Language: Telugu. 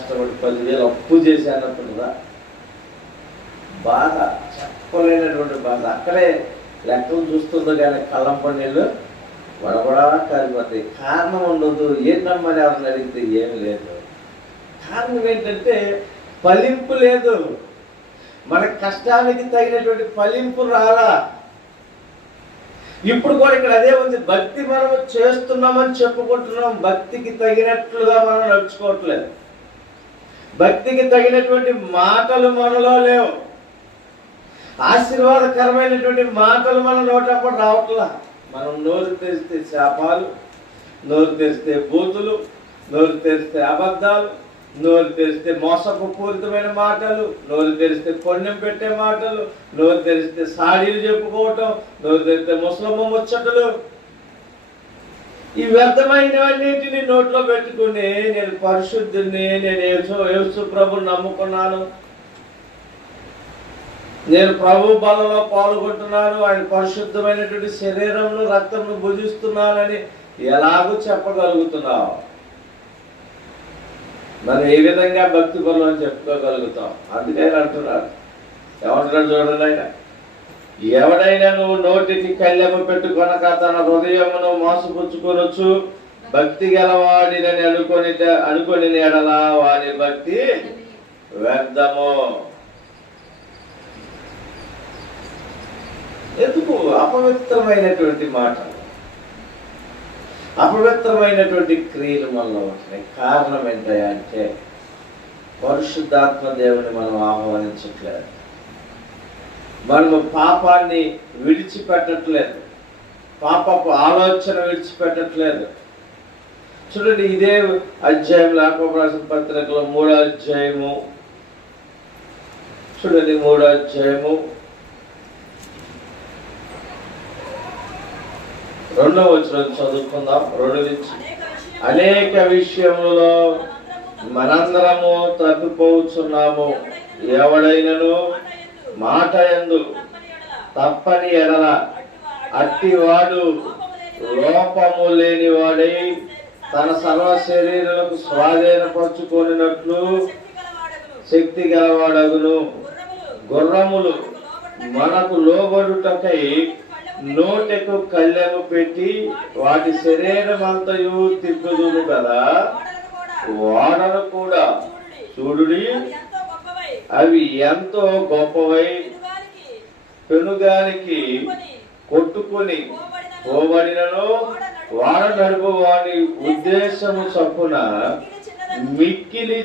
కష్టపడి 10,000 అప్పు చేసి అన్నట్టుగా బాధ, చెప్పలేనటువంటి బాధ. అక్కడే లెక్కలు చూస్తుందో కానీ కళ్ళం పన్నీళ్ళు వడబడా కాలిపోతాయి. కారణం ఉండదు. ఏంటమ్మని ఎవరిని అడిగితే ఏమి లేదు. కారణం ఏంటంటే ఫలింపు లేదు. మన కష్టానికి తగినటువంటి ఫలింపు రాలా. ఇప్పుడు కూడా ఇక్కడ అదే ఉంది. భక్తి మనం చేస్తున్నామని చెప్పుకుంటున్నాం, భక్తికి తగినట్లుగా మనం నడుచుకోవట్లేదు. భక్తికి తగినటువంటి మాటలు మనలో లేవు. ఆశీర్వాదకరమైనటువంటి మాటలు మన నోటప్పుడు రావట్లా. మనం నోరు తెరిస్తే శాపాలు, నోరు తెరిస్తే బూతులు, నోరు తెరిస్తే అబద్ధాలు, నోరు తెరిస్తే మోసపు పూరితమైన మాటలు, నోరు తెరిస్తే పుణ్యం పెట్టే మాటలు, నోరు తెరిస్తే సాడీలు చెప్పుకోవటం, నోరు తెరిస్తే ముసలమ్మ ముచ్చటలు. ఈ వ్యర్థమైనవన్నిటిని నోట్లో పెట్టుకుని నేను పరిశుద్ధుని, నేను యేసు ప్రభుని నమ్ముకున్నాను, నేను ప్రభు బలలో పాల్గొంటున్నాను, ఆయన పరిశుద్ధమైనటువంటి శరీరంలో రక్తంను భుజిస్తున్నానని ఎలాగూ చెప్పగలుగుతున్నావు? మరి ఏ విధంగా భక్తి బలం అని చెప్పుకోగలుగుతాం? అందుకే అంటున్నాడు. ఏమంటున్నాడు చూడండి ఆయన, ఎవడైనా నువ్వు నోటికి కళ్ళెము పెట్టుకొనక తన హృదయమును మోసపుచ్చుకొనొచ్చు, భక్తి గలవాడినని అనుకొని ఎడలా వారి భక్తి వ్యర్థము. ఎందుకు? అపవిత్రమైనటువంటి మాటలు, అపవిత్రమైనటువంటి క్రియలు మనలో ఉంటున్నాయి. కారణం ఏంటంటే పరిశుద్ధాత్మ దేవుని మనం ఆహ్వానించట్లేదు, మనము పాపాన్ని విడిచిపెట్టట్లేదు, పాపపు ఆలోచన విడిచిపెట్టట్లేదు. చూడండి, ఇదే అధ్యాయం యాకోబు రాసిన పత్రికలో 3వ అధ్యాయము చూడండి, 3వ అధ్యాయము 2వ వచనం చదువుకుందాం. 2 నుంచి అనేక విషయములలో మనందరము తప్పిపోతున్నాము. ఎవడైనను మాట యందు తప్పని ఎడల అట్టివాడు లోపము లేనివాడై తన సర్వ శరీరాలకు స్వాధీనపరచుకొనినట్లు శక్తి గలవాడగును. గుర్రములు మనకు లోబడుటకై నోటెకు కళ్ళెము పెట్టి వాటి శరీరం అంతయు తిప్పుదును కదా, వాడను కూడా చూడుడి, అవి ఎంతో గొప్పవై పెనుగానికి కొట్టుకుని పోబడినను వాడ నడుపు వాడి ఉద్దేశము చొప్పున మిక్కిలి